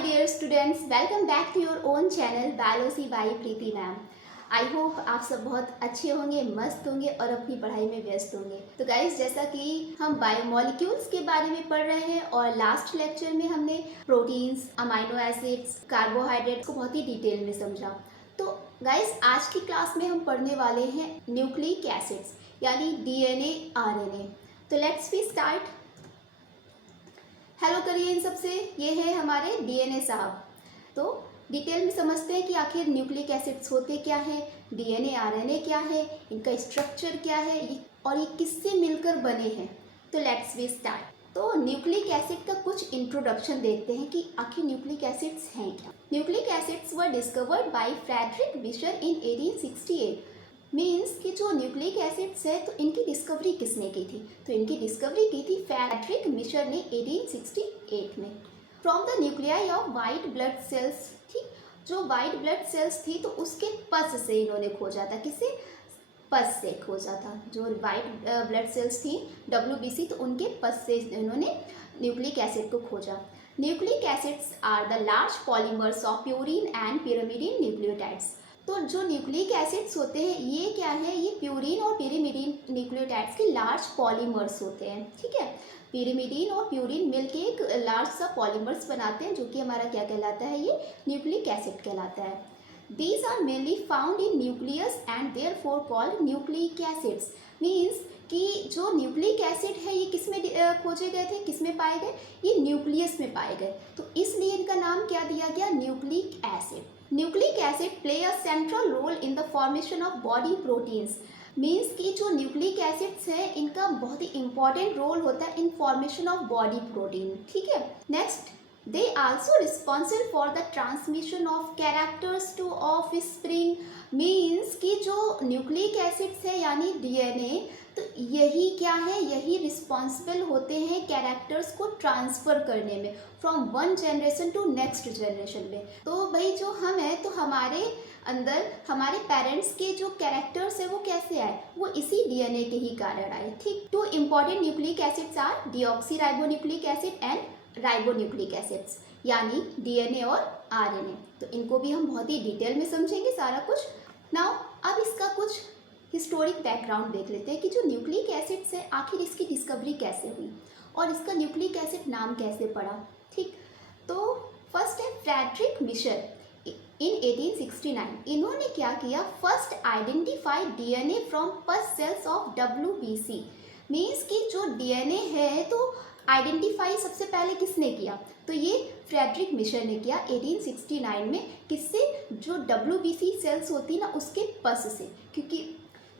Hi dear students, welcome back to your own channel Biology by Preeti ma'am. I hope आप सब बहुत अच्छे होंगे, मस्त होंगे और अपनी पढ़ाई में व्यस्त होंगे। तो गाइज, जैसा कि हम बायोमोलिक्यूल्स के बारे में पढ़ रहे हैं और लास्ट लेक्चर में हमने प्रोटीन्स, अमाइनो एसिड्स, कार्बोहाइड्रेट्स को बहुत ही डिटेल में समझा। तो गाइज, आज की क्लास में हम पढ़ने वाले हैं न्यूक्लिक एसिड्स यानी डीएनए, आरएनए। तो लेट्स वी स्टार्ट। हेलो करिए इन सबसे। ये है हमारे डीएनए साहब। तो डिटेल में समझते हैं कि आखिर न्यूक्लिक एसिड्स होते क्या हैं, डीएनए आरएनए क्या है, इनका स्ट्रक्चर क्या है और ये किससे मिलकर बने हैं। तो लेट्स वी स्टार्ट। तो न्यूक्लिक एसिड का कुछ इंट्रोडक्शन देखते हैं कि आखिर न्यूक्लिक एसिड्स हैं क्या। Nucleic acids were discovered by Friedrich Miescher in 1868। Means कि जो न्यूक्लिक एसिड्स है तो इनकी डिस्कवरी किसने की थी, तो इनकी डिस्कवरी की थी फ्रेडरिक मिशर ने 1868 में। From the nuclei of white blood cells, ठीक, जो वाइट ब्लड सेल्स थी तो उसके पस से इन्होंने खोजा था। किसे? पस से खोजा था। जो वाइट ब्लड सेल्स थी WBC, तो उनके पस से इन्होंने न्यूक्लिक एसिड को खोजा। Nucleic acids are the large polymers of purine and pyrimidine nucleotides. तो जो न्यूक्लिक एसिड्स होते हैं ये क्या है, ये प्यूरिन और pyrimidine न्यूक्लियोटाइड्स के लार्ज पॉलीमर्स होते हैं। ठीक है, pyrimidine और प्यूरिन मिलके एक लार्ज सा पॉलीमर्स बनाते हैं जो कि हमारा क्या कहलाता है, ये न्यूक्लिक एसिड कहलाता है। These are mainly found in nucleus and therefore called nucleic acids। Means कि जो न्यूक्लिक एसिड है ये किस में खोजे गए थे, किस में पाए गए, ये न्यूक्लियस में पाए गए। तो इसलिए इनका नाम क्या दिया गया, nucleic acid. Nucleic acid play a central role in the formation of body proteins. Means कि जो न्यूक्लिक एसिड्स हैं इनका बहुत ही इंपॉर्टेंट रोल होता है in formation of body protein. ठीक है, next, they also responsible for the transmission of characters to offspring। Means कि जो न्यूक्लिक एसिड्स है यानी डीएनए, तो यही क्या है, यही रिस्पॉन्सिबल होते हैं कैरेक्टर्स को ट्रांसफ़र करने में from one generation to next generation में। तो भाई जो हम हैं तो हमारे अंदर हमारे पेरेंट्स के जो कैरेक्टर्स है वो कैसे आए, वो इसी डीएनए के ही कारण आए। ठीक, two important nucleic acids are deoxyribonucleic acid and ribonucleic acids यानी डीएनए और आरएनए। तो इनको भी हम बहुत ही डिटेल में समझेंगे सारा कुछ। नाउ अब इसका कुछ हिस्टोरिक बैकग्राउंड देख लेते हैं कि जो न्यूक्लिक एसिड्स है आखिर इसकी डिस्कवरी कैसे हुई और इसका न्यूक्लिक एसिड नाम कैसे पड़ा। ठीक, तो फर्स्ट है फ्रेडरिक मिशर इन 1869। इन्होंने क्या किया, फर्स्ट आइडेंटिफाई डीएनए फ्रॉम पस सेल्स ऑफ WBC। मीन्स कि जो डीएनए है तो आइडेंटिफाई सबसे पहले किसने किया, तो ये फ्रेडरिक मिशर ने किया 1869 में। किससे? जो WBC सेल्स होती है ना उसके पस से। क्योंकि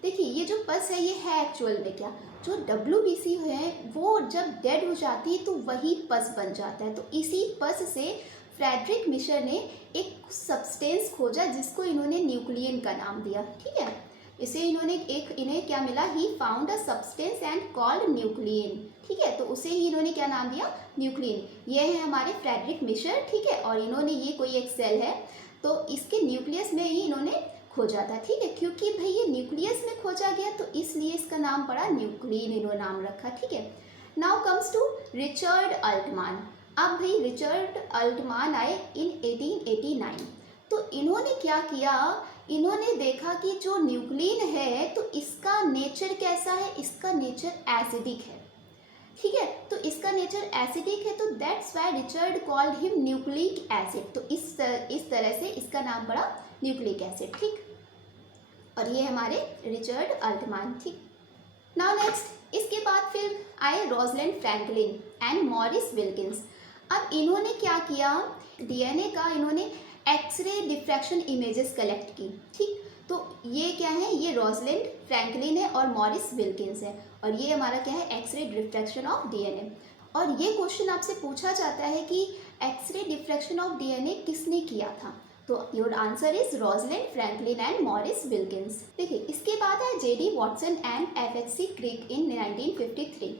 देखिए ये जो पस है ये है एक्चुअल में क्या, जो WBC है वो जब डेड हो जाती है तो वही पस बन जाता है। तो इसी पस से फ्रेडरिक मिशर ने एक सब्सटेंस खोजा जिसको इन्होंने न्यूक्लियन का नाम दिया। ठीक है, इसे इन्हें क्या मिला, he found a substance and called nucleon. ठीक है, तो उसे ही इन्होंने क्या नाम दिया, न्यूक्लियन। ये है हमारे फ्रेडरिक मिशर। ठीक है, और इन्होंने ये कोई एक सेल है तो इसके न्यूक्लियस में ही इन्होंने खोजा था। ठीक है, क्योंकि भाई ये न्यूक्लियस में खोजा गया तो इसलिए इसका नाम पड़ा न्यूक्लियन, इन्होंने नाम रखा। ठीक है, now comes to Richard Altmann. अब भाई रिचर्ड अल्टमान आए इन 1889। तो इन्होंने क्या किया, इन्होंने देखा कि जो न्यूक्लियन है तो इसका नेचर कैसा है, इसका नेचर एसिडिक है। ठीक है, तो इसका नेचर एसिडिक है तो that's why Richard called him nucleic acid. तो इस तरह से इसका नाम पड़ा न्यूक्लिक एसिड। ठीक, और ये हमारे रिचर्ड अल्टमान। ठीक, नाउ नेक्स्ट, इसके बाद फिर आए Rosalind Franklin and Morris Wilkins. अब इन्होंने क्या किया, डीएनए का इन्होंने एक्सरे डिफ्रैक्शन इमेजेस कलेक्ट की। ठीक, तो ये क्या है, ये रोजलिंड फ्रैंकलिन है और मॉरिस विल्किंस है। और ये हमारा क्या है, एक्सरे डिफ्रैक्शन ऑफ डीएनए। और ये क्वेश्चन आपसे पूछा जाता है कि एक्सरे डिफ्रैक्शन ऑफ डीएनए किसने किया था, तो your answer is Rosalind Franklin and Morris Wilkins. देखिए इसके बाद है JD वॉटसन एंड FHC क्रिक इन 1953।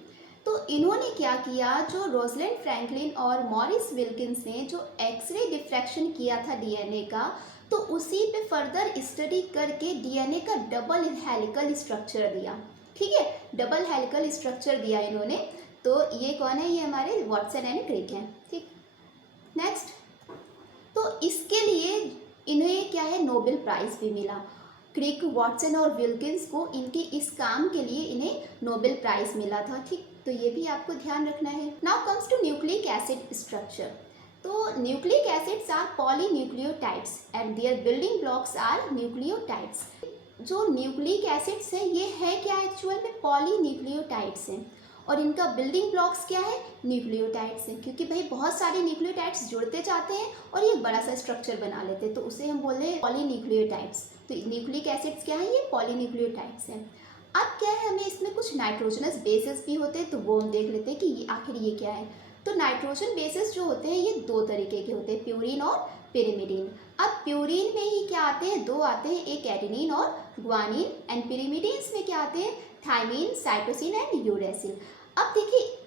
तो इन्होंने क्या किया, जो रोजलिंड फ्रैंकलिन और मॉरिस विल्किंस ने जो एक्सरे डिफ्रैक्शन किया था डीएनए का, तो उसी पे फर्दर स्टडी करके डीएनए का डबल हेलिकल स्ट्रक्चर दिया। ठीक है, डबल हेलिकल स्ट्रक्चर दिया इन्होंने। तो ये कौन है, ये हमारे वॉटसन एंड क्रिक हैं। ठीक, नेक्स्ट, इसके लिए इन्हें क्या है, नोबेल प्राइज़ भी मिला। क्रिक, वाटसन और विल्किंस को इनके इस काम के लिए इन्हें नोबेल प्राइज़ मिला था। ठीक, तो ये भी आपको ध्यान रखना है। Now comes to nucleic acid structure. तो nucleic acids are polynucleotides and their building blocks are nucleotides. जो न्यूक्लिक एसिड्स हैं ये है क्या, एक्चुअल में पॉलीन्यूक्लियोटाइड्स हैं, और इनका बिल्डिंग ब्लॉक्स क्या है, न्यूक्लियोटाइड्स हैं। क्योंकि भाई बहुत सारे न्यूक्लियोटाइड्स जुड़ते जाते हैं और ये बड़ा सा स्ट्रक्चर बना लेते हैं, तो उसे हम बोल रहे हैं पॉलीन्यूक्लियोटाइड्स। तो न्यूक्लिक एसिड्स क्या है, ये पॉलीन्यूक्लियोटाइड्स हैं। अब क्या है, हमें इसमें कुछ नाइट्रोजनस बेसेस भी होते हैं, तो वो हम देख लेते हैं कि ये आखिर ये क्या है। तो नाइट्रोजन बेसेस जो होते हैं ये दो तरीके के होते हैं, प्यूरिन और पिरिमिडीन। अब प्यूरिन में ही क्या आते हैं, दो आते हैं, एक एडेनिन और ग्वानिन, एंड पिरिमिडीन्स में क्या आते हैं, थायमिन, साइटोसिन एंड यूरेसिल। अब देखिए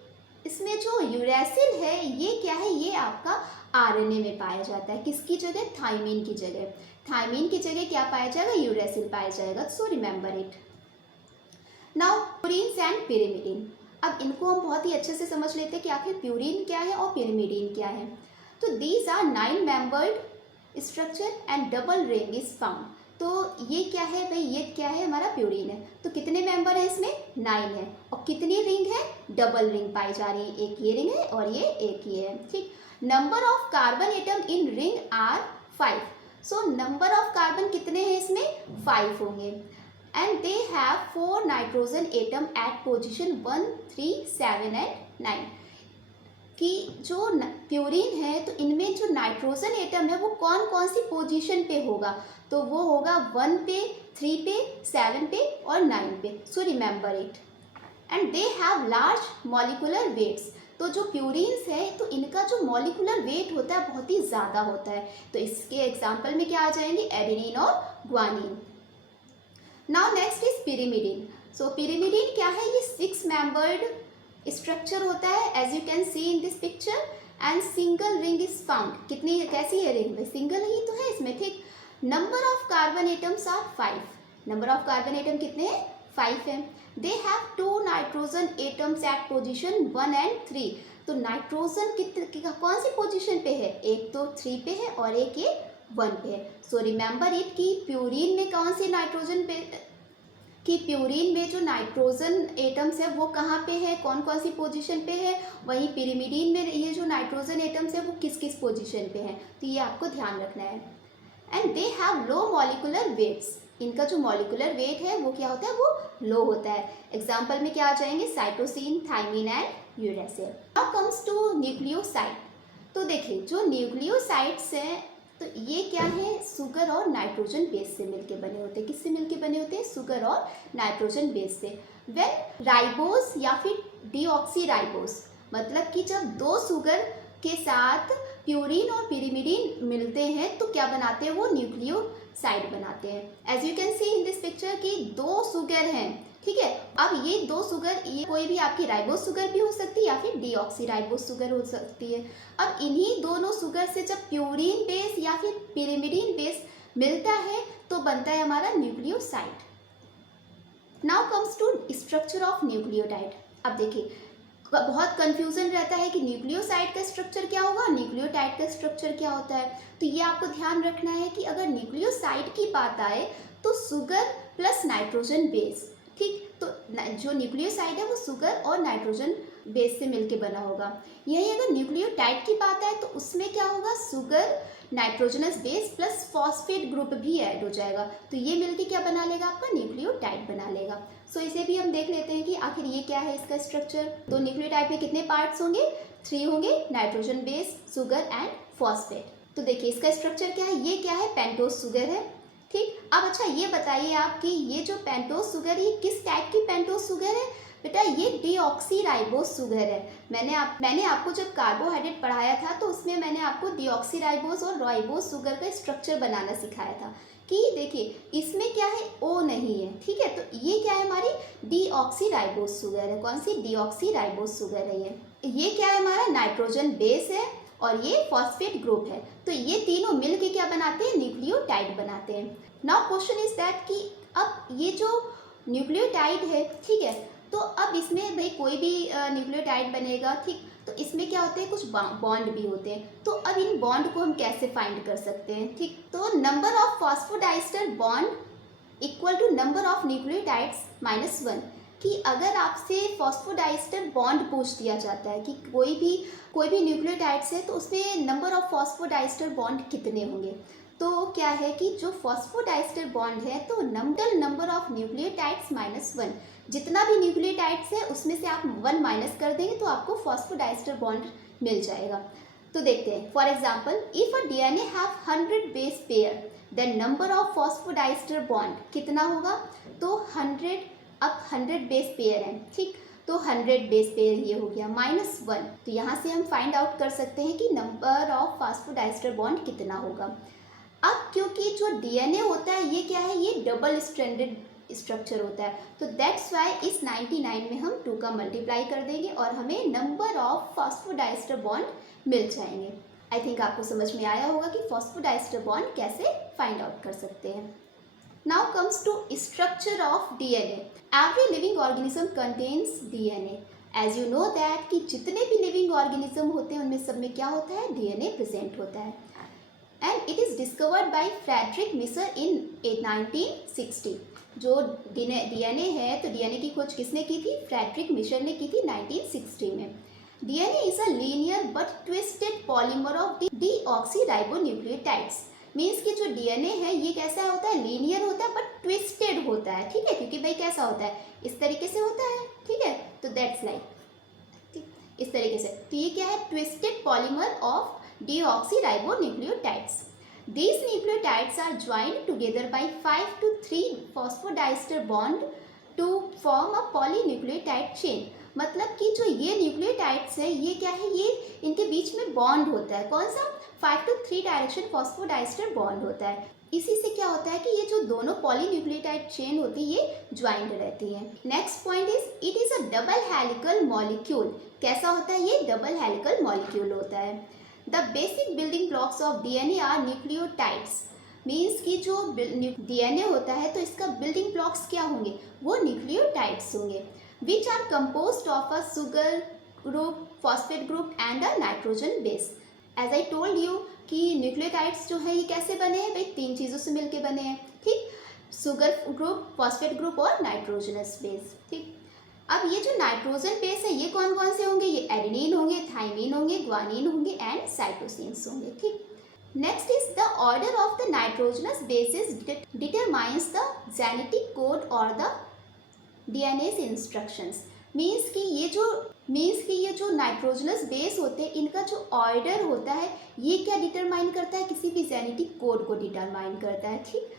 इसमें जो यूरेसिल है ये क्या है, ये आपका आरएनए में पाया जाता है। किसकी जगह, थायमिन की जगह। थायमिन की जगह क्या पाया जाएगा, यूरेसिल पाया जाएगा। सो remember it. Now purines and pyrimidine. अब इनको हम बहुत ही अच्छे से समझ लेते हैं कि आखिर प्यूरिन क्या है और पिरिमिडीन क्या है। तो these are 9 membered structure and double ring is found. तो ये क्या है भाई, ये क्या है, हमारा प्यूरिन है। तो कितने मेंबर है इसमें, 9 है, और कितनी रिंग है, डबल रिंग पाई जा रही है। एक ये रिंग है और ये एक ये है। ठीक, number of carbon atom in ring are 5। So number of carbon कितने हैं इसमें, 5 होंगे। And they have 4 nitrogen atom at position 1, 3, 7 and 9। कि जो प्यूरिन है तो इनमें जो नाइट्रोजन एटम है वो कौन कौन सी पोजीशन पे होगा, तो वो होगा 1 पे, 3 पे, 7 पे और 9 पे। So remember it. And they have large molecular weights. तो जो प्यूरिन्स है तो इनका जो मॉलिकुलर वेट होता है बहुत ही ज़्यादा होता है। तो इसके एग्जाम्पल में क्या आ जाएंगे, एडेनिन और guanine. Now next is pyrimidine. So pyrimidine क्या है, ये 6 मेंबर्ड स्ट्रक्चर होता है, as you can see in this picture, and single ring is found. कितनी, कैसी है रिंग में, सिंगल ही तो है इसमें। ठीक, number of carbon atoms are 5। Number of carbon atom कितने हैं, 5 है। They have 2 nitrogen atoms at position 1 and 3। तो नाइट्रोजन कौन सी पोजीशन पे है, एक तो 3 पे है और एक ये 1 पे है। सो रिमेंबर इट कि प्यूरिन में कौन सी नाइट्रोजन पे, कि प्यूरिन में जो नाइट्रोजन एटम्स है वो कहाँ पे है, कौन कौन सी पोजीशन पे है। वहीं पिरिमिडीन में ये जो नाइट्रोजन एटम्स है वो किस किस पोजीशन पे है, तो ये आपको ध्यान रखना है। And they have low molecular weights. इनका जो मॉलिकुलर वेट है वो क्या होता है, वो लो होता है। एग्जाम्पल में क्या आ जाएंगे, cytosine, thymine and uracil. Now comes to nucleoside. तो देखिए जो न्यूक्लियोसाइड्स हैं तो ये क्या है, सुगर और नाइट्रोजन बेस से मिलके बने होते हैं। किससे मिलके बने होते हैं, सुगर और नाइट्रोजन बेस से। व्हेन राइबोस या फिर डीऑक्सीराइबोस, मतलब कि जब 2 सुगर के साथ प्यूरिन और पिरिमिडीन मिलते हैं तो क्या बनाते हैं, वो न्यूक्लियोसाइड बनाते हैं। As you can see in this picture कि 2 सुगर हैं, ठीक है। अब ये 2 सुगर, ये कोई भी आपकी राइबोस सुगर भी हो सकती है या फिर डीऑक्सीराइबोस सुगर हो सकती है। अब इन्हीं दोनों सुगर से जब प्यूरिन बेस या फिर पिरिमिडीन बेस मिलता है तो बनता है हमारा nucleoside. Now comes to structure of nucleotide. अब देखिए बहुत कंफ्यूजन रहता है कि न्यूक्लियोसाइड का स्ट्रक्चर क्या होगा, न्यूक्लियोटाइड का स्ट्रक्चर क्या होता है। तो ये आपको ध्यान रखना है कि अगर न्यूक्लियोसाइड की बात आए तो सुगर प्लस नाइट्रोजन बेस। ठीक, तो जो न्यूक्लियोसाइड है वो सुगर और नाइट्रोजन बेस से मिलके बना होगा। यही अगर न्यूक्लियोटाइड की बात आए तो उसमें क्या होगा, sugar, nitrogenous base plus phosphate group भी ऐड हो जाएगा। तो ये मिलके क्या बना लेगा, आपका न्यूक्लियोटाइड बना लेगा। सो इसे भी हम देख लेते हैं कि आखिर ये क्या है इसका स्ट्रक्चर। तो न्यूक्लियोटाइड में कितने पार्ट्स होंगे, 3 होंगे, nitrogen base, sugar and phosphate. तो देखिए इसका स्ट्रक्चर क्या है, ये क्या है, पेंटोस सुगर है। ठीक, अब अच्छा ये बताइए आप कि ये जो पेंटोस सुगर है ये किस टाइप की पेंटोस सुगर है। बेटा ये डीऑक्सीराइबोस सुगर है। मैंने आपको जब कार्बोहाइड्रेट पढ़ाया था तो उसमें मैंने आपको डीऑक्सीराइबोस और राइबोस सुगर का स्ट्रक्चर बनाना सिखाया था कि देखिए इसमें क्या है, ओ नहीं है, ठीक है। तो ये क्या है, हमारी डीऑक्सीराइबोस सुगर है। कौन सी, डीऑक्सीराइबोस सुगर है ये क्या है, हमारा नाइट्रोजन बेस है और ये फॉस्फेट ग्रुप है। तो ये तीनों मिलके क्या बनाते हैं, न्यूक्लियोटाइड बनाते हैं। नाउ क्वेश्चन इज दैट कि अब ये जो न्यूक्लियोटाइड है, ठीक है, तो अब इसमें भाई कोई भी न्यूक्लियोटाइड बनेगा, ठीक, तो इसमें क्या होते हैं, कुछ बॉन्ड भी होते हैं। तो अब इन बॉन्ड को हम कैसे फाइंड कर सकते हैं, ठीक। तो number of phosphodiester bond equal to number of nucleotides -1, कि अगर आपसे फॉस्फोडाइस्टर बॉन्ड पूछ दिया जाता है कि कोई भी न्यूक्लियोटाइड्स है तो उसमें नंबर ऑफ फॉस्फोडाइस्टर बॉन्ड कितने होंगे, तो क्या है कि जो फॉस्फोडाइस्टर बॉन्ड है तो नंबर ऑफ न्यूक्लियोटाइड्स -1, जितना भी न्यूक्लियोटाइड्स है उसमें से आप 1 माइनस कर देंगे तो आपको फॉस्फोडाइस्टर बॉन्ड मिल जाएगा। तो देखते हैं, for example if a DNA have 100 base pair then number of phosphodiester bond कितना होगा, तो 100, अब 100 बेस पेयर है, ठीक। तो 100 बेस पेयर ये हो गया -1, तो यहाँ से हम फाइंड आउट कर सकते हैं कि नंबर ऑफ फॉस्फोडाइस्टर बॉन्ड कितना होगा। अब क्योंकि जो डीएनए होता है ये क्या है, ये डबल स्ट्रैंडेड स्ट्रक्चर होता है, तो दैट्स वाई इस 99 में हम 2 का मल्टीप्लाई कर देंगे और हमें नंबर ऑफ फॉस्फोडाइस्टर बॉन्ड मिल जाएंगे। आई थिंक आपको समझ में आया होगा कि फॉस्फोडाइस्टर बॉन्ड कैसे फाइंड आउट कर सकते हैं। Now comes to structure of DNA. Every living organism contains DNA. As you know that कि जितने भी लिविंग ऑर्गेनिज्म होते हैं उनमें सब में क्या होता है, डीएनए प्रेजेंट होता है। And it is discovered by Friedrich Miescher in 1960। जो डीएनए है तो डीएनए की खोज किसने की थी, फ्रेडरिक मिसर ने की थी 1960 में। DNA is a linear but twisted polymer of deoxyribonucleotides. Means कि जो डीएनए है ये कैसा होता है, लीनियर होता है बट ट्विस्टेड होता है, ठीक है, क्योंकि भाई कैसा होता है, इस तरीके से होता है, ठीक है, तो दैट्स लाइक, ठीक, इस तरीके से। तो ये क्या है, twisted polymer of deoxyribonucleotides. These nucleotides are joined together by 5 to 3 phosphodiester bond to form a polynucleotide chain. मतलब कि जो ये न्यूक्लियोटाइड्स है ये क्या है, ये इनके बीच में बॉन्ड होता है, कौन सा, 5 to 3 डायरेक्शन फॉस्फोडाइस्टर बॉन्ड होता है। इसी से क्या होता है कि ये जो दोनों पॉलीन्यूक्लियोटाइड चेन होती है ये ज्वाइंट रहती है। Next point is it is a double helical molecule. कैसा होता है, ये डबल हेलिकल मॉलिक्यूल होता है। The basic building blocks of DNA are nucleotides. Means कि जो DNA होता है तो इसका बिल्डिंग ब्लॉक्स क्या होंगे, वो न्यूक्लियोटाइड्स होंगे, which are composed of a sugar group, phosphate group and a nitrogen base. As I told you कि न्यूक्लियोटाइड्स जो है ये कैसे बने हैं, भाई 3 चीज़ों से मिलके बने हैं, ठीक, सुगर ग्रुप, फॉस्फेट ग्रुप और नाइट्रोजनस बेस, ठीक। अब ये जो नाइट्रोजन बेस है ये कौन कौन से होंगे, ये एडेनिन होंगे, थाइमिन होंगे, ग्वानिन होंगे एंड साइटोसिन्स होंगे, ठीक। Next is the order of the nitrogenous bases determines the genetic code और द डीएनए इंस्ट्रक्शंस। मीन्स कि ये जो नाइट्रोजनस बेस होते हैं इनका जो ऑर्डर होता है ये क्या डिटरमाइन करता है, किसी भी जेनेटिक कोड को डिटरमाइन करता है, ठीक।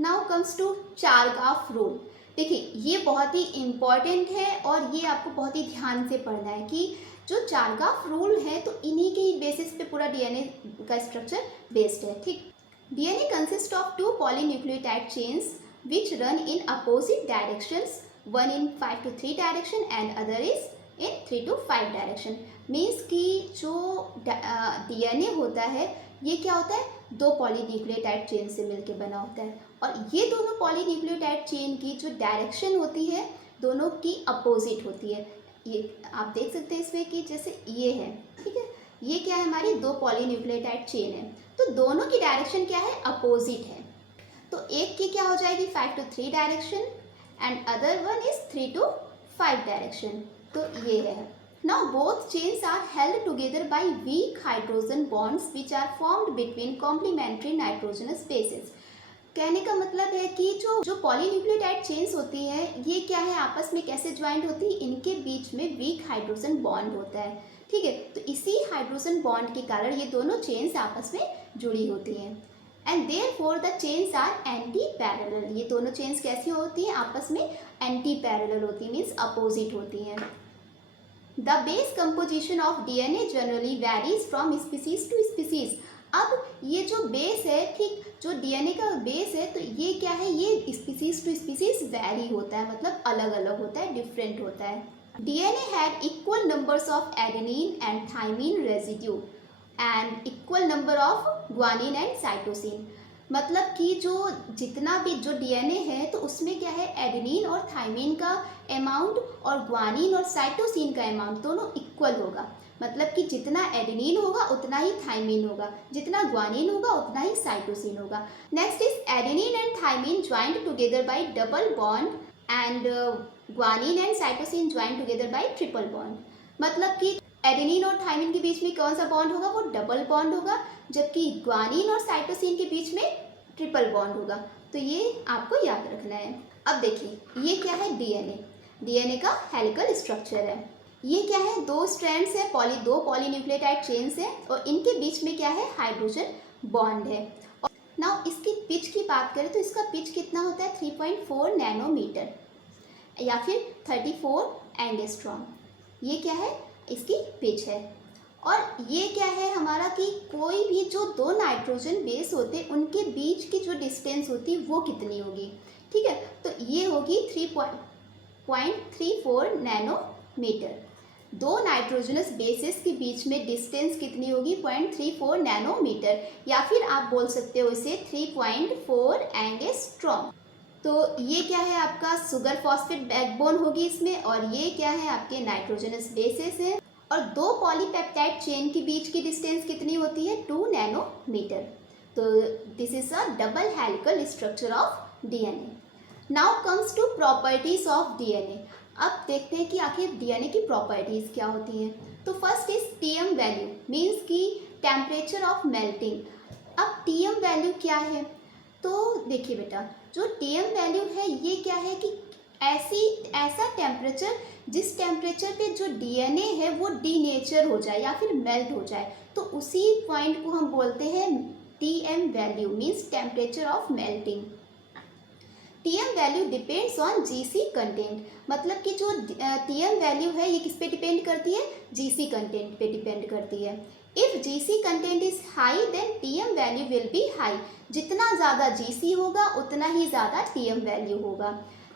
Now comes to Chargaff rule. देखिए ये बहुत ही इम्पॉर्टेंट है और ये आपको बहुत ही ध्यान से पढ़ना है कि जो चारगाफ रूल है तो इन्हीं के ही बेसिस पे पूरा डीएनए का स्ट्रक्चर बेस्ड है, ठीक। DNA consist of 2 polynucleotide chains which run in opposite directions, one in 5 to 3 direction and other is in 3 to 5 direction. Means कि जो डीएनए होता है ये क्या होता है, 2 पॉलीन्यूक्लियोटाइड चेन से मिलकर बना होता है और ये दोनों पॉलीन्यूक्लियोटाइड चेन की जो डायरेक्शन होती है दोनों की अपोजिट होती है। ये आप देख सकते हैं इसमें कि जैसे ये है, ठीक है, ये क्या है, हमारी 2 पॉलीन्यूक्लियोटाइड चेन है तो दोनों की डायरेक्शन क्या है, अपोजिट है। तो एक की क्या हो जाएगी 5 to 3 direction and other one is 3 to 5 direction, तो ये है। Now both chains are held together by weak hydrogen bonds which are formed between complementary nitrogenous bases. कहने का मतलब है कि जो पॉलीन्यूक्लियोटाइड चेन्स होती हैं ये क्या है, आपस में कैसे ज्वाइंट होती है, इनके बीच में वीक हाइड्रोजन बॉन्ड होता है, ठीक है। तो इसी हाइड्रोजन बॉन्ड के कारण ये दोनों चेन्स आपस में जुड़ी होती हैं and therefore the chains are antiparallel. ये दोनों चेन्स कैसी होती हैं, आपस में एंटी पैरेलल होती है, मीन्स अपोजिट होती हैं। The base composition of DNA generally varies from species to species. अब ये जो बेस है, ठीक, जो डीएनए का बेस है तो ये क्या है, ये स्पीसीज टू स्पीसीज वैरी होता है, मतलब अलग अलग होता है, डिफरेंट होता है। DNA had equal numbers of adenine and thymine residue and equal number of guanine and cytosine. मतलब कि जितना भी जो डीएनए है तो उसमें क्या है, एडेनिन और थाइमिन का अमाउंट और ग्वानिन और साइटोसिन का अमाउंट दोनों इक्वल होगा। मतलब कि जितना एडेनिन होगा उतना ही थाइमिन होगा, जितना ग्वानिन होगा उतना ही साइटोसिन होगा। Next is adenine and thymine joined together by double bond and guanine and cytosine joined together by triple bond. मतलब कि एडेनिन और थाइमिन के बीच में कौन सा बॉन्ड होगा, वो डबल बॉन्ड होगा, जबकि ग्वानिन और साइटोसिन के बीच में ट्रिपल बॉन्ड होगा। तो ये आपको याद रखना है। अब देखिए ये क्या है, डीएनए। डीएनए का हेलिकल स्ट्रक्चर है। ये क्या है, दो स्ट्रैंड्स है, दो पॉलीन्यूक्लियोटाइड चेन्स है और इनके बीच में क्या है, हाइड्रोजन बॉन्ड है। और नाउ इसकी पिच की बात करें तो इसका पिच कितना होता है, 3.4 नैनोमीटर या फिर 34 एंगस्ट्रॉम। ये क्या है, इसकी पिच है। और ये क्या है हमारा कि कोई भी जो दो नाइट्रोजन बेस होते हैं उनके बीच की जो डिस्टेंस होती है वो कितनी होगी, ठीक है। तो ये होगी 3.34 नैनोमीटर। दो नाइट्रोजनस बेसिस के बीच में डिस्टेंस कितनी होगी, 0.34 नैनोमीटर, या फिर आप बोल सकते हो इसे 3.4 एंगस्ट्रॉम। तो ये क्या है, आपका सुगर फॉस्फेट बैकबोन होगी इसमें, और ये क्या है, आपके नाइट्रोजनस बेसिस है। और दो पॉलीपेप्टाइड चेन के बीच की डिस्टेंस कितनी होती है, 2 नैनोमीटर। तो this is a double helical structure of DNA. Now comes to properties of DNA. अब देखते हैं कि आखिर डीएनए की प्रॉपर्टीज क्या होती हैं। तो first is TM value, means की टेम्परेचर ऑफ मेल्टिंग। अब टीएम वैल्यू क्या है, तो देखिए बेटा, जो टीएम वैल्यू है ये क्या है कि ऐसा टेम्परेचर जिस टेम्परेचर पे जो डीएनए है वो डीनेचर हो जाए या फिर मेल्ट हो जाए, तो उसी पॉइंट को हम बोलते हैं TM value, means temperature of melting. TM value depends on GC content. मतलब कि जो टीएम वैल्यू है ये किस पे डिपेंड करती है, जीसी कंटेंट पे डिपेंड करती है। If GC content is high then TM value will be high. जितना ज़्यादा जीसी होगा उतना ही ज़्यादा टीएम वैल्यू होगा।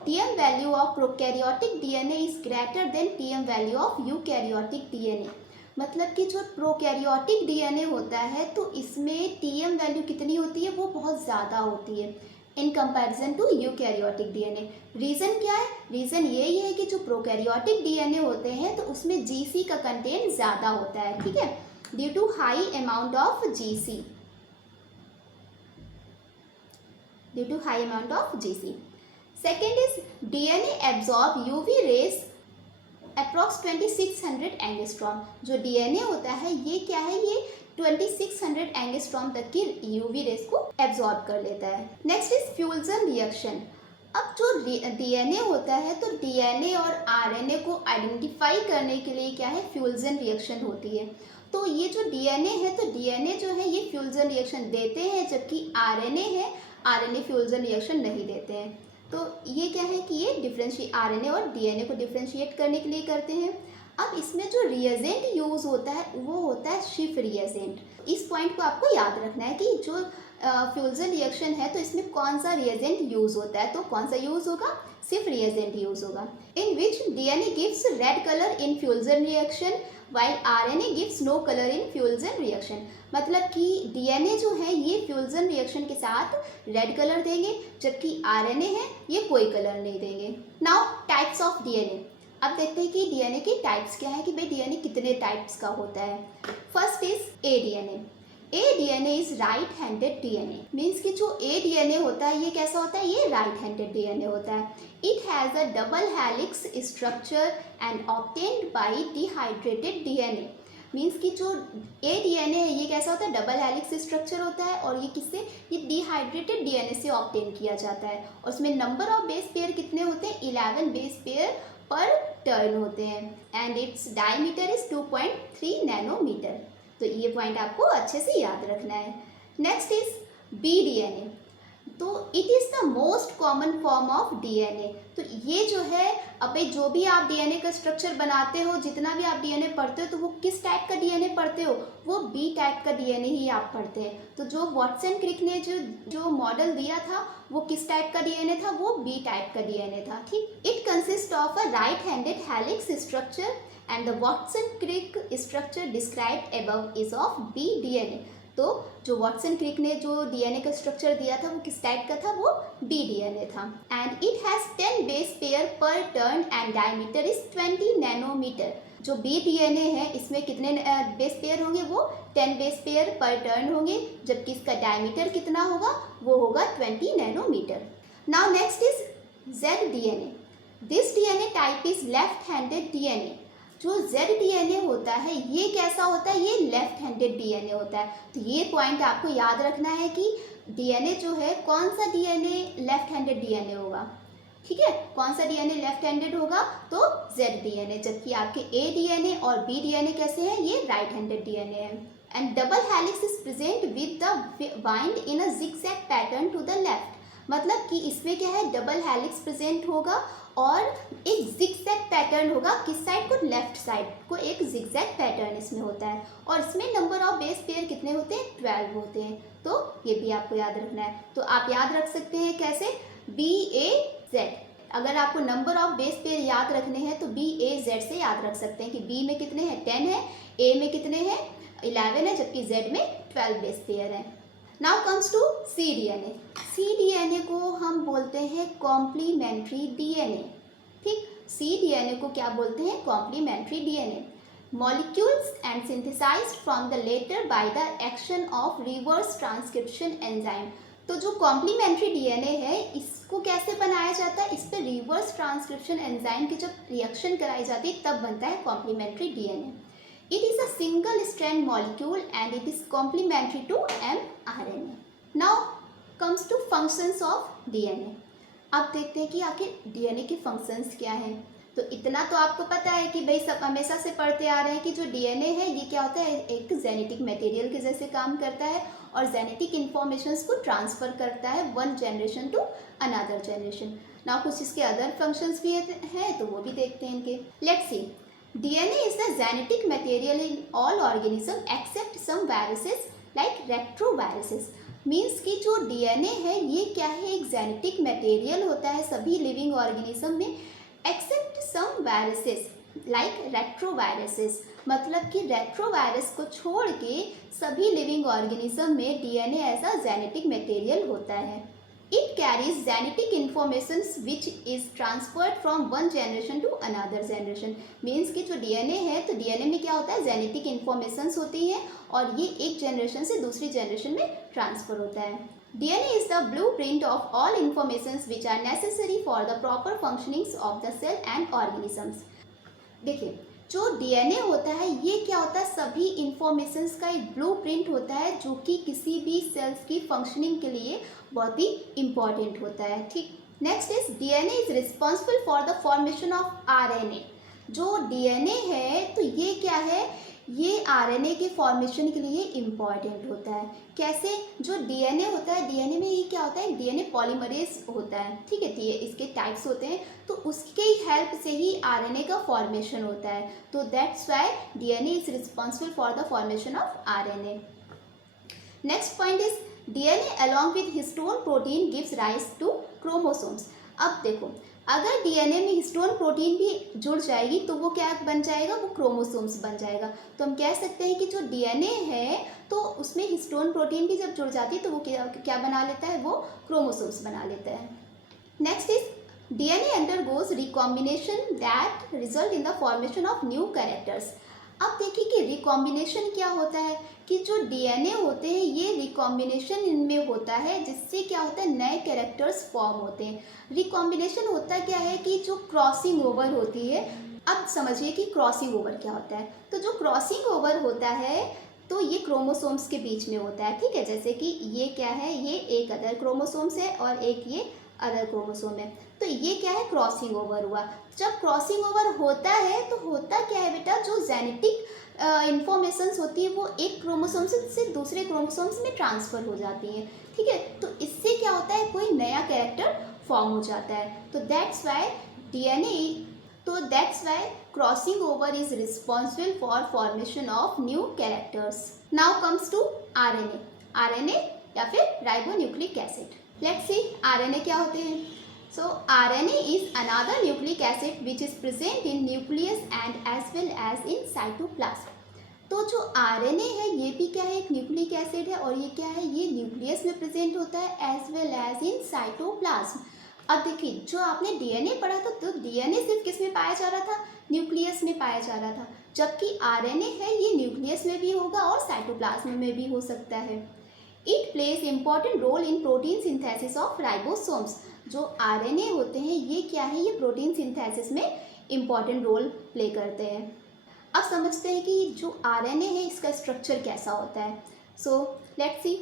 TM value of prokaryotic DNA is greater than TM value of eukaryotic DNA. मतलब कि जो प्रोकैरियोटिक डीएनए होता है तो इसमें टीएम वैल्यू कितनी होती है, वो बहुत ज़्यादा होती है in comparison to eukaryotic DNA. Reason क्या है, रीज़न यही है कि जो प्रोकैरियोटिक डीएनए होते हैं तो उसमें जीसी का कंटेंट ज़्यादा होता है, ठीक है, due to high amount of GC, due to high amount of GC. Second is DNA absorb UV rays approx 2600 angstrom. जो डीएनए होता है ये क्या है, ये 2600 एंगस्ट्रॉम तक की यूवी रेस को एब्जॉर्ब कर लेता है। Next is fusion reaction. अब जो डीएनए होता है तो डीएनए और आरएनए को आइडेंटिफाई करने के लिए क्या है, फ्यूजन रिएक्शन होती है। तो ये जो डीएनए है तो डीएनए जो है ये फ्यूजन रिएक्शन देते हैं, जबकि आरएनए है, आरएनए फ्यूजन रिएक्शन नहीं देते हैं। तो ये क्या है कि ये आरएनए और डीएनए को डिफ्रेंशिएट करने के लिए करते हैं। अब इसमें जो रिएजेंट यूज़ होता है वो होता है शिफ रिएजेंट। इस पॉइंट को आपको याद रखना है कि जो फ्यूजन रिएक्शन है तो इसमें कौन सा रिएजेंट यूज़ होता है, तो कौन सा यूज़ होगा, सिर्फ रिएजेंट यूज़ होगा। In which DNA gives red colour in fusion reaction while RNA gives no colour in fusion reaction. मतलब कि डीएनए जो है ये फ्यूजन रिएक्शन के साथ रेड कलर देंगे, जबकि आरएनए है ये कोई कलर नहीं देंगे। Now types of DNA. अब देखते हैं कि डीएनए के टाइप्स क्या है, कि भाई डीएनए कितने टाइप्स का होता है। First is a DNA. A DNA is right handed DNA, means कि जो ए डीएनए होता है ये कैसा होता है, ये राइट हैंडेड डीएनए होता है। It has a double helix structure and obtained by dehydrated DNA. Means कि जो ए डीएनए है ये कैसा होता है, डबल हेलिक्स स्ट्रक्चर होता है, और ये किससे, ये डिहाइड्रेटेड डीएनए से ऑब्टेन किया जाता है। और उसमें नंबर ऑफ बेस पेयर कितने होते हैं, 11 बेस पेयर पर टर्न होते हैं, and its diameter is 2.3 nanometre. तो ये पॉइंट आपको अच्छे से याद रखना है। Next is B DNA. तो it is the most common form of DNA. तो ये जो है, अबे जो भी आप डीएनए का स्ट्रक्चर बनाते हो, जितना भी आप डीएनए पढ़ते हो, तो वो किस टाइप का डीएनए पढ़ते हो, वो बी टाइप का डीएनए ही आप पढ़ते हैं। तो जो वॉटसन क्रिक ने जो मॉडल दिया था वो किस टाइप का डीएनए था, वो बी टाइप का डीएनए था, ठीक। It consist of a right handed helix structure and the Watson Crick structure described above is of B DNA. तो जो वॉटसन क्रिक ने जो डीएनए का स्ट्रक्चर दिया था वो किस टाइप का था, वो बी डीएनए था। And it has 10 base pair पर turn and diameter is 20 nanometre. जो बी डीएनए है इसमें कितने बेस पेयर होंगे, वो 10 बेस पेयर पर टर्न होंगे, जबकि इसका डायमीटर कितना होगा, वो होगा 20 nanometre. Now next is Z DNA. This DNA type is left handed DNA. जो जेड डीएनए होता है ये कैसा होता है, ये लेफ्ट हैंडेड डीएनए होता है। तो ये पॉइंट आपको याद रखना है कि डीएनए जो है, कौन सा डीएनए लेफ्ट हैंडेड डीएनए होगा, ठीक है, कौन सा डीएनए लेफ्ट हैंडेड होगा, तो जेड डीएनए। जबकि आपके ए डीएनए और बी डीएनए कैसे हैं, ये राइट हैंडेड डीएनए है। And double helix is present with the bind in a zigzag pattern to the left. मतलब कि इसमें क्या है, डबल हेलिक्स प्रेजेंट होगा और एक जिगजैग पैटर्न होगा, किस साइड को, लेफ्ट साइड को एक जिगजैग पैटर्न इसमें होता है। और इसमें नंबर ऑफ बेस पेयर कितने होते हैं, 12 होते हैं। तो ये भी आपको याद रखना है। तो आप याद रख सकते हैं कैसे, बी ए जेड। अगर आपको नंबर ऑफ बेस पेयर याद रखने हैं तो बी ए जेड से याद रख सकते हैं कि बी में कितने हैं, 10 है, ए में कितने हैं, 11 है, जबकि जेड में 12 बेस पेयर है। Now comes to C DNA. C DNA को हम बोलते हैं कॉम्प्लीमेंट्री डीएनए, ठीक। सी डीएनए को क्या बोलते हैं, complementary DNA. Molecules and synthesised from the latter by the action of reverse transcription enzyme. तो जो कॉम्प्लीमेंट्री डीएनए है इसको कैसे बनाया जाता है, इस पर रिवर्स ट्रांसक्रिप्शन एंजाइम की जब रिएक्शन कराई जाती है तब बनता है complementary DNA. It is a single strand molecule and it is complementary to mRNA. Now comes to functions of DNA. अब देखते हैं कि आखिर डीएनए के फंक्शंस क्या हैं। तो इतना तो आपको पता है कि भाई सब हमेशा से पढ़ते आ रहे हैं कि जो डीएनए है ये क्या होता है, एक जेनेटिक मटेरियल के जैसे काम करता है और जेनेटिक इन्फॉर्मेशंस को ट्रांसफ़र करता है one generation to another generation. ना कुछ इसके अदर फंक्शंस भी हैं तो वो भी देखते हैं इनके। Let's see. DNA is the genetic material in all organism except some viruses like retroviruses. Means कि जो DNA है ये क्या है, एक जेनेटिक मटेरियल होता है सभी लिविंग ऑर्गेनिज्म में, except some viruses like retroviruses. मतलब कि रेट्रोवायरस को छोड़ के सभी लिविंग ऑर्गेनिज्म में DNA as a genetic material होता है। It carries genetic information which is transferred from one generation to another generation. Means कि जो डीएनए है तो डीएनए में क्या होता है, जेनेटिक इन्फॉर्मेशंस होती हैं और ये एक जनरेशन से दूसरी जनरेशन में ट्रांसफ़र होता है। DNA is the blueprint of all informations which are necessary for the proper functionings of the cell and organisms. देखिए जो डीएनए होता है ये क्या होता है, सभी इंफॉर्मेशंस का एक ब्लूप्रिंट होता है जो कि किसी भी सेल्स की फंक्शनिंग के लिए बहुत ही इम्पॉर्टेंट होता है, ठीक। Next is DNA is responsible for the formation of RNA. जो डीएनए है तो ये क्या है, ये आरएनए के फॉर्मेशन के लिए इम्पॉर्टेंट होता है। कैसे, जो डीएनए होता है, डीएनए में ये क्या होता है, डीएनए पॉलीमरेज होता है, ठीक है, ये इसके टाइप्स होते हैं, तो उसके हेल्प से ही आरएनए का फॉर्मेशन होता है। तो that's Y DNA is responsible for the formation of RNA. Next point is DNA along with histone protein gives rise to chromosomes. अब देखो अगर डीएनए में हिस्टोन प्रोटीन भी जुड़ जाएगी तो वो क्या बन जाएगा, वो क्रोमोसोम्स बन जाएगा। तो हम कह सकते हैं कि जो डीएनए है तो उसमें हिस्टोन प्रोटीन भी जब जुड़ जाती है तो वो क्या बना लेता है, वो क्रोमोसोम्स बना लेता है। Next is DNA undergoes recombination that result in the formation of new characters. अब देखिए कि रिकॉम्बिनेशन क्या होता है, कि जो डीएनए होते हैं ये रिकॉम्बिनेशन इनमें होता है जिससे क्या होता है, नए कैरेक्टर्स फॉर्म होते हैं। रिकॉम्बिनेशन होता क्या है कि जो क्रॉसिंग ओवर होती है। अब समझिए कि क्रॉसिंग ओवर क्या होता है। तो जो क्रॉसिंग ओवर होता है तो ये क्रोमोसोम्स के बीच में होता है, ठीक है। जैसे कि ये क्या है, ये एक अदर क्रोमोसोम्स है और एक ये अदर क्रोमोसोम है, तो ये क्या है, क्रॉसिंग ओवर हुआ। जब क्रॉसिंग ओवर होता है तो होता क्या है बेटा, जो जेनेटिक इन्फॉर्मेशंस होती है वो एक क्रोमोसोम से दूसरे क्रोमोसोम्स में ट्रांसफ़र हो जाती हैं, ठीक है। तो इससे क्या होता है, कोई नया कैरेक्टर फॉर्म हो जाता है। तो that's why crossing over is responsible for formation of new characters. Now comes to RNA या फिर ribonucleic acid. Let's see RNA क्या होते हैं। So RNA is another nucleic acid which is present in nucleus and as well as in cytoplasm. तो जो RNA है ये भी क्या है, एक न्यूक्लिक एसिड है और ये क्या है, ये न्यूक्लियस में प्रेजेंट होता है as well as in cytoplasm. अब देखिए, जो आपने डीएनए पढ़ा था तो डीएनए सिर्फ किस में पाया जा रहा था, न्यूक्लियस में पाया जा रहा था, जबकि आरएनए है ये न्यूक्लियस में भी होगा और साइटोप्लाज्म में भी हो सकता है। It plays important role in protein synthesis of ribosomes. जो आरएनए होते हैं ये क्या है, ये प्रोटीन सिंथेसिस में इम्पॉर्टेंट रोल प्ले करते हैं। अब समझते हैं कि जो आरएनए है इसका स्ट्रक्चर कैसा होता है। So let's see.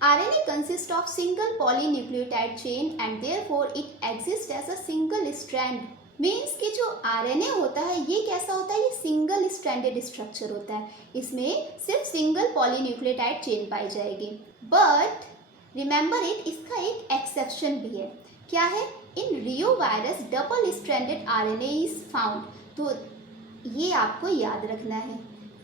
RNA consists of single polynucleotide chain and therefore it exists as a single strand. Means कि जो RNA होता है ये कैसा होता है, ये सिंगल स्ट्रैंडेड स्ट्रक्चर होता है, इसमें सिर्फ सिंगल पॉलीन्यूक्लियोटाइड चेन पाई जाएगी। बट रिमेंबर इट, इसका एक एक्सेप्शन भी है। क्या है, in reovirus double stranded RNA is found. तो ये आपको याद रखना है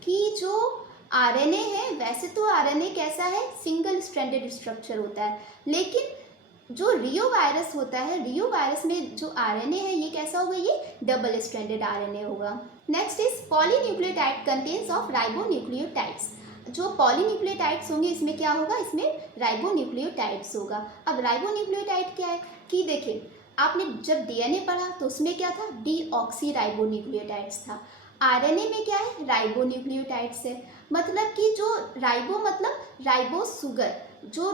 कि जो आरएनए है, वैसे तो आरएनए कैसा है, सिंगल स्ट्रैंडेड स्ट्रक्चर होता है, लेकिन जो रियो वायरस होता है, रियो वायरस में जो आरएनए है ये कैसा होगा, ये डबल स्ट्रैंडेड आरएनए होगा। Next is polynucleotide contains of ribonucleotides. जो पॉलीन्यूक्लियोटाइड्स होंगे इसमें क्या होगा, इसमें राइबोन्यूक्लियोटाइड्स होगा। अब राइबोन्यूक्लियोटाइड क्या है कि देखिए, आपने जब डीएनए पढ़ा तो उसमें क्या था, डीऑक्सी राइबोन्यूक्लियोटाइड्स था। आरएनए में क्या है, राइबोन्यूक्लियोटाइड्स है। मतलब कि जो राइबो मतलब राइबोस शुगर, जो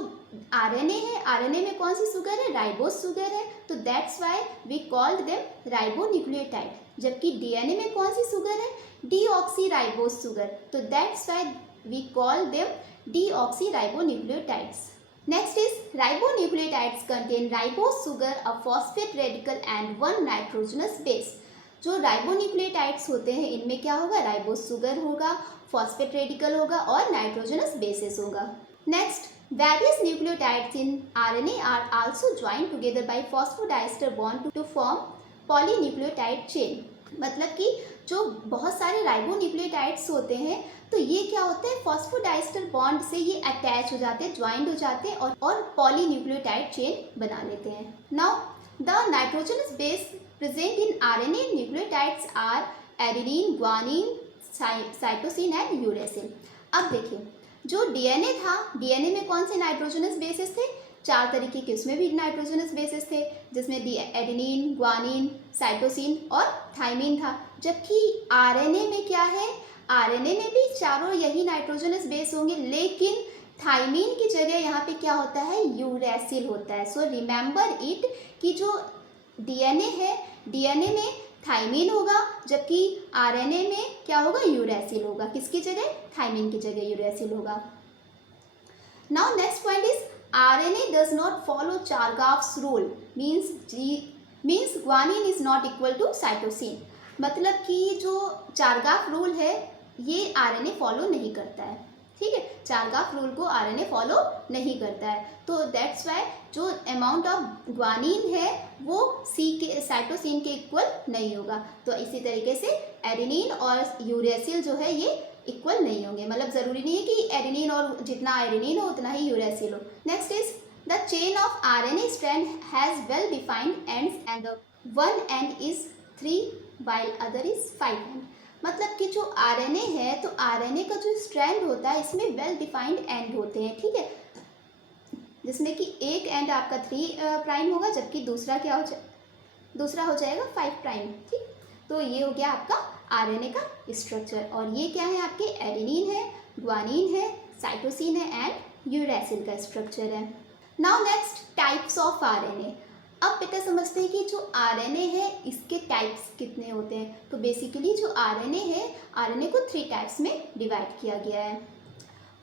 आरएनए है, आरएनए में कौन सी शुगर है, राइबोस शुगर है, तो that's why we called them ribonucleotide. जबकि डीएनए में कौन सी शुगर है, डीऑक्सी राइबोस शुगर, तो that's why we call them deoxy ribonucleotides. Next is ribonucleotides contain ribose sugar, a phosphate radical and one nitrogenous base. जो ribonucleotides होते हैं इनमें क्या होगा, राइबोस शुगर होगा, फॉस्फेट रेडिकल होगा और नाइट्रोजनस बेसिस होगा। Next, various nucleotides in RNA are also join together by phosphodiester bond to form polynucleotide chain. मतलब कि जो बहुत सारे राइबोन्यूक्लियोटाइड्स होते हैं तो ये क्या होता है, फॉस्फोडाइस्टर बॉन्ड से ये अटैच हो जाते हैं, ज्वाइंट हो जाते हैं और पॉलीन्यूक्लियोटाइड चेन बना लेते हैं। Now the nitrogenous base present in RNA nucleotides are adenine, guanine, cytosine and uracil. अब देखिए, जो डीएनए था, डीएनए में कौन से नाइट्रोजनस बेसिस थे, 4 तरीके के उसमें भी नाइट्रोजनस बेसिस थे, जिसमें एडेनिन, ग्वानिन, साइटोसिन और थाइमिन था। जबकि आरएनए में क्या है, आरएनए में भी चारों यही नाइट्रोजनस बेस होंगे, लेकिन थाइमिन की जगह यहाँ पे क्या होता है, यूरेसिल होता है। सो रिमेंबर इट कि जो डीएनए है, डीएनए में थाइमिन होगा, जबकि आरएनए में क्या होगा, यूरेसिल होगा। किसकी जगह, थाइमिन की जगह यूरेसिल होगा। Now next point is RNA does not follow Chargaff's rule, means guanine is not equal to cytosine. मतलब कि जो चारगाफ रूल है ये आरएनए फॉलो नहीं करता है, ठीक है, चारगाफ रूल को आरएनए फॉलो नहीं करता है। तो दैट्स वाई जो अमाउंट ऑफ ग्वानिन है वो साइटोसिन के इक्वल नहीं होगा। तो इसी तरीके से एडेनिन और यूरेसिल जो है ये इक्वल नहीं होंगे, मतलब ज़रूरी नहीं है कि एडेनिन और जितना एडेनिन हो उतना ही यूरेसिल हो। Next is the chain of RNA strand has well defined ends and one and is 3 while other is 5 and. मतलब कि जो आरएनए है तो आरएनए का जो स्ट्रैंड होता है इसमें वेल डिफाइंड एंड होते हैं, ठीक है, जिसमें कि एक एंड आपका 3 प्राइम होगा, जबकि दूसरा क्या दूसरा हो जाएगा 5 प्राइम, ठीक। तो ये हो गया आपका आरएनए का स्ट्रक्चर। और ये क्या है, आपके एडेनिन है, ग्वानिन है, साइटोसिन है एंड यूरेसिल का स्ट्रक्चर है। Now next, types of RNA. अब बेटा समझते हैं कि जो आरएनए है इसके टाइप्स कितने होते हैं। तो बेसिकली जो आरएनए है, आरएनए को 3 टाइप्स में डिवाइड किया गया है।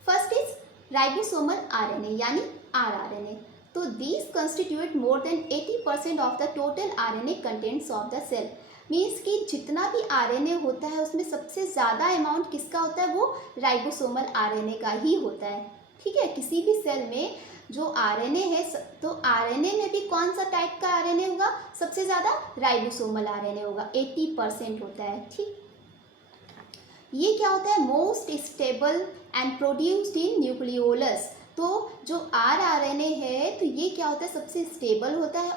फर्स्ट इज राइबोसोमल आरएनए यानी आरआरएनए। तो these constitute more than 80% of the total RNA contents of the cell. Means कि जितना भी आरएनए होता है उसमें सबसे ज़्यादा अमाउंट किसका होता है, वो राइबोसोमल आरएनए का ही होता है, ठीक है। किसी भी सेल में जो आरएनए है, तो आरएनए में भी कौन सा टाइप का आरएनए होगा, सबसे ज़्यादा राइबोसोमल आरएनए होगा, 80% होता है, ठीक। ये क्या होता है, most stable and produced in nucleolus. तो जो आरएनए है तो ये क्या होता है, सबसे स्टेबल होता है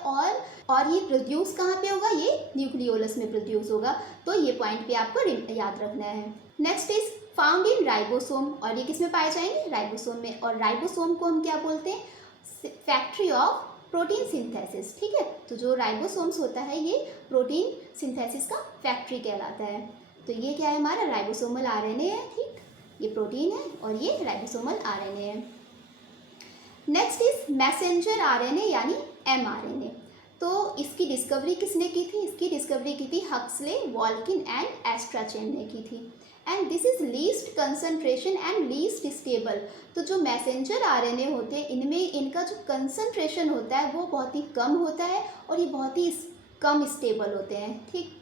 और ये प्रोड्यूस कहाँ पे होगा, ये न्यूक्लियोलस में प्रोड्यूस होगा। तो ये पॉइंट भी आपको याद रखना है। Next is found in ribosome, और ये किस में पाए जाएंगे, राइबोसोम में। और राइबोसोम को हम क्या बोलते हैं, फैक्ट्री ऑफ प्रोटीन सिंथेसिस, ठीक है। तो जो राइबोसोम्स होता है ये प्रोटीन सिंथेसिस का फैक्ट्री कहलाता है। तो ये क्या है, हमारा राइबोसोमल आरएनए है, ठीक, ये प्रोटीन है और ये राइबोसोमल आरएनए है। नेक्स्ट इज मैसेंजर आरएनए यानी एमआरएनए। तो इसकी डिस्कवरी किसने की थी? इसकी डिस्कवरी की थी हक्सले, वॉल्किन एंड एस्ट्राचेन ने की थी। And this is least concentration and least stable. तो जो मैसेंजर आरएनए होते हैं इनमें इनका जो कंसंट्रेशन होता है वो बहुत ही कम होता है और ये बहुत ही कम स्टेबल होते हैं, ठीक।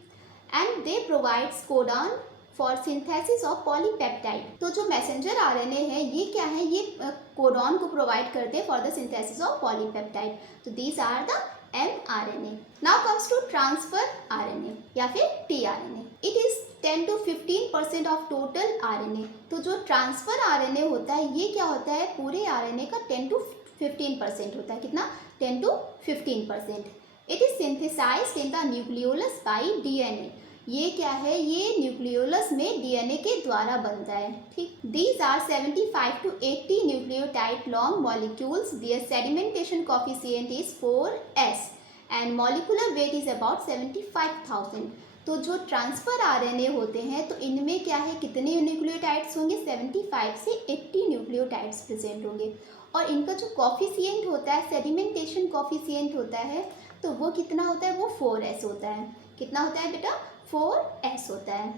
And they provides codon for synthesis of polypeptide. तो जो मैसेंजर आरएनए है ये क्या है, ये कोडॉन को प्रोवाइड करते हैं for the synthesis of polypeptide. तो these are the mRNA. Now comes to transfer RNA या फिर tRNA. It is 10 to 15% of total RNA. तो जो ट्रांसफर RNA होता है ये क्या होता है, पूरे RNA का 10 to 15% होता है। कितना? 10 to 15%. It is synthesized in the nucleolus by DNA. ये क्या है, ये न्यूक्लियोलस में डीएनए के द्वारा बनता है, ठीक। These are 75 to 80 nucleotide long molecules, their sedimentation coefficient is 4s and molecular weight is about 75,000। तो जो ट्रांसफर आरएनए होते हैं तो इनमें क्या है, कितने न्यूक्लियोटाइड्स होंगे, 75 से 80 न्यूक्लियोटाइड्स प्रेजेंट होंगे। और इनका जो कोफिशिएंट होता है, सेडिमेंटेशन कोफिशिएंट होता है, तो वो कितना होता है, वो 4s होता है। कितना होता है बेटा, 4s होता है।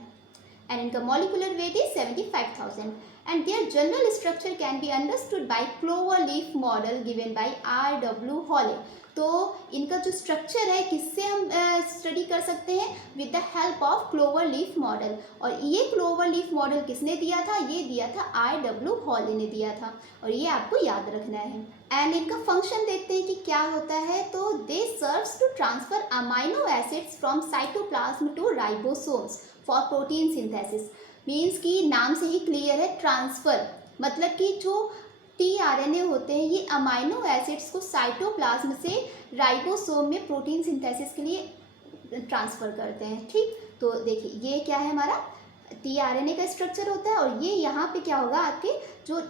एंड इनका molecular weight is 75,000 and their general structure can be understood by clover leaf model given by R.W. Holley. तो इनका जो स्ट्रक्चर है किससे हम स्टडी कर सकते हैं, with the help of clover leaf model. और ये क्लोवर लीफ मॉडल किसने दिया था, ये दिया था R.W. हॉले ने दिया था, और ये आपको याद रखना है। एंड इनका फंक्शन देखते हैं कि क्या होता है। तो they serve to transfer amino acids from cytoplasm to ribosomes for protein synthesis. Means कि नाम से ही क्लियर है, ट्रांसफर मतलब कि जो tRNA होते हैं ये अमाइनो एसिड्स को साइटोप्लाज्म से राइबोसोम में प्रोटीन सिंथेसिस के लिए ट्रांसफ़र करते हैं, ठीक। तो देखिए ये क्या है, हमारा tRNA का स्ट्रक्चर होता है और ये यहाँ पे क्या होगा, आपके जो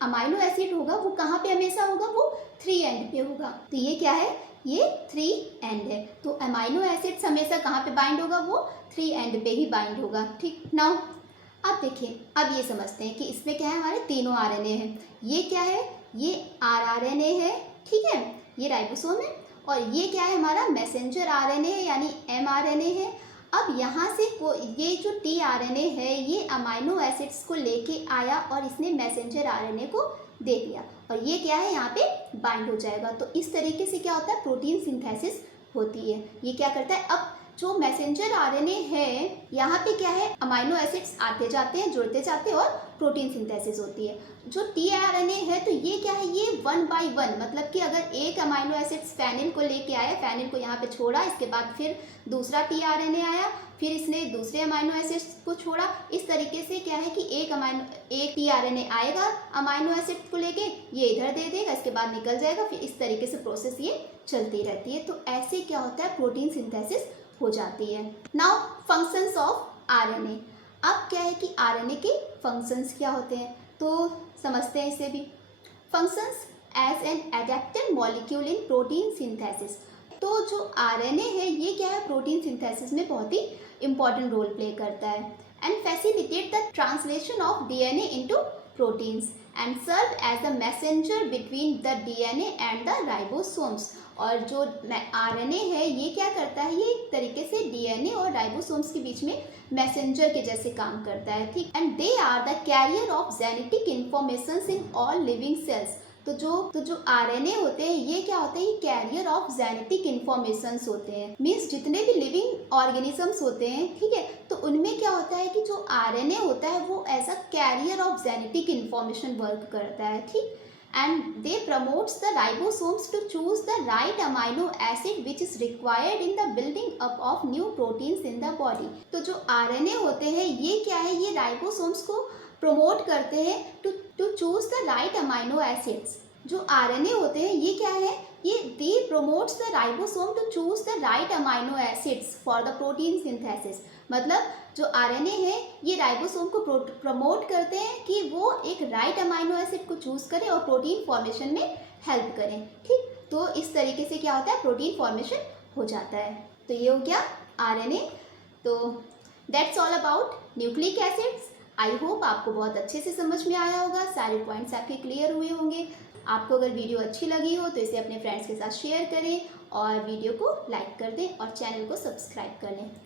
अमाइनो एसिड होगा वो कहाँ पे हमेशा होगा, वो 3 एंड पे होगा। तो ये क्या है, ये 3 एंड है। तो अमाइनो एसिड्स हमेशा कहाँ पे बाइंड होगा, वो 3 एंड पे ही बाइंड होगा, ठीक। नाउ अब देखिए, अब ये समझते हैं कि इसमें क्या है, हमारे तीनों आरएनए हैं। ये क्या है, ये आरआरएनए है, ठीक है, ये राइबोसोम है। और ये क्या है, हमारा मैसेंजर आरएनए है यानी एमआरएनए है। अब यहाँ से ये जो tRNA है ये अमाइनो एसिड्स को लेके आया और इसने मैसेंजर आरएनए को दे दिया, और ये क्या है, यहाँ पे बाइंड हो जाएगा। तो इस तरीके से क्या होता है, प्रोटीन सिंथेसिस होती है। ये क्या करता है, अब जो मैसेंजर आरएनए है यहाँ पे क्या है, अमाइनो एसिड्स आते जाते हैं, जुड़ते जाते हैं और प्रोटीन सिंथेसिस होती है। जो tRNA है तो ये क्या है, ये 1 by 1 मतलब कि अगर एक अमाइनो एसिड्स फेनिल को लेके आया, फेनिल को यहाँ पे छोड़ा, इसके बाद फिर दूसरा tRNA आया, फिर इसने दूसरे अमाइनो एसिड्स को छोड़ा। इस तरीके से क्या है कि एक tRNA आएगा अमाइनो एसिड को लेके, ये इधर दे देगा, इसके बाद निकल जाएगा, फिर इस तरीके से प्रोसेस ये चलती रहती है। तो ऐसे क्या होता है, प्रोटीन सिंथेसिस हो जाती है। Now functions of RNA. अब क्या है कि आरएनए के फंक्शंस क्या होते हैं, तो समझते हैं इसे भी। Functions as an adapted molecule in protein synthesis. तो जो आरएनए है ये क्या है, प्रोटीन सिंथेसिस में बहुत ही इंपॉर्टेंट रोल प्ले करता है and facilitate the translation of DNA into proteins and serve as a messenger between the DNA and the ribosomes. और जो आरएनए है ये क्या करता है, ये एक तरीके से डीएनए और राइबोसोम्स के बीच में मैसेंजर के जैसे काम करता है, ठीक। And they are the carrier of genetic informations in all living cells. तो जो आरएनए होते हैं ये क्या होते हैं, ये कैरियर ऑफ जेनेटिक इंफॉर्मेशंस होते हैं। मीन्स जितने भी लिविंग ऑर्गेनिजम्स होते हैं, ठीक है, तो उनमें क्या होता है कि जो आरएनए होता है वो as a carrier of genetic information work करता है, ठीक। and they promotes the ribosomes to choose the right amino acid which is required in the building up of new proteins in the body। तो जो RNA होते हैं ये क्या है, ये राइबोसोम्स को प्रमोट करते हैं to choose the right amino acids. जो RNA होते हैं ये क्या है, ये they promotes the ribosome to choose the right amino acids for the protein synthesis. मतलब जो आरएनए है ये राइबोसोम को प्रमोट करते हैं कि वो एक राइट अमाइनो एसिड को चूज करें और प्रोटीन फॉर्मेशन में हेल्प करें, ठीक। तो इस तरीके से क्या होता है, प्रोटीन फॉर्मेशन हो जाता है। तो ये हो गया आरएनए। तो that's all about nucleic acids. I hope आपको बहुत अच्छे से समझ में आया होगा, सारे पॉइंट्स आपके क्लियर हुए होंगे। आपको अगर वीडियो अच्छी लगी हो तो इसे अपने फ्रेंड्स के साथ शेयर करें और वीडियो को लाइक कर दें और चैनल को सब्सक्राइब कर लें।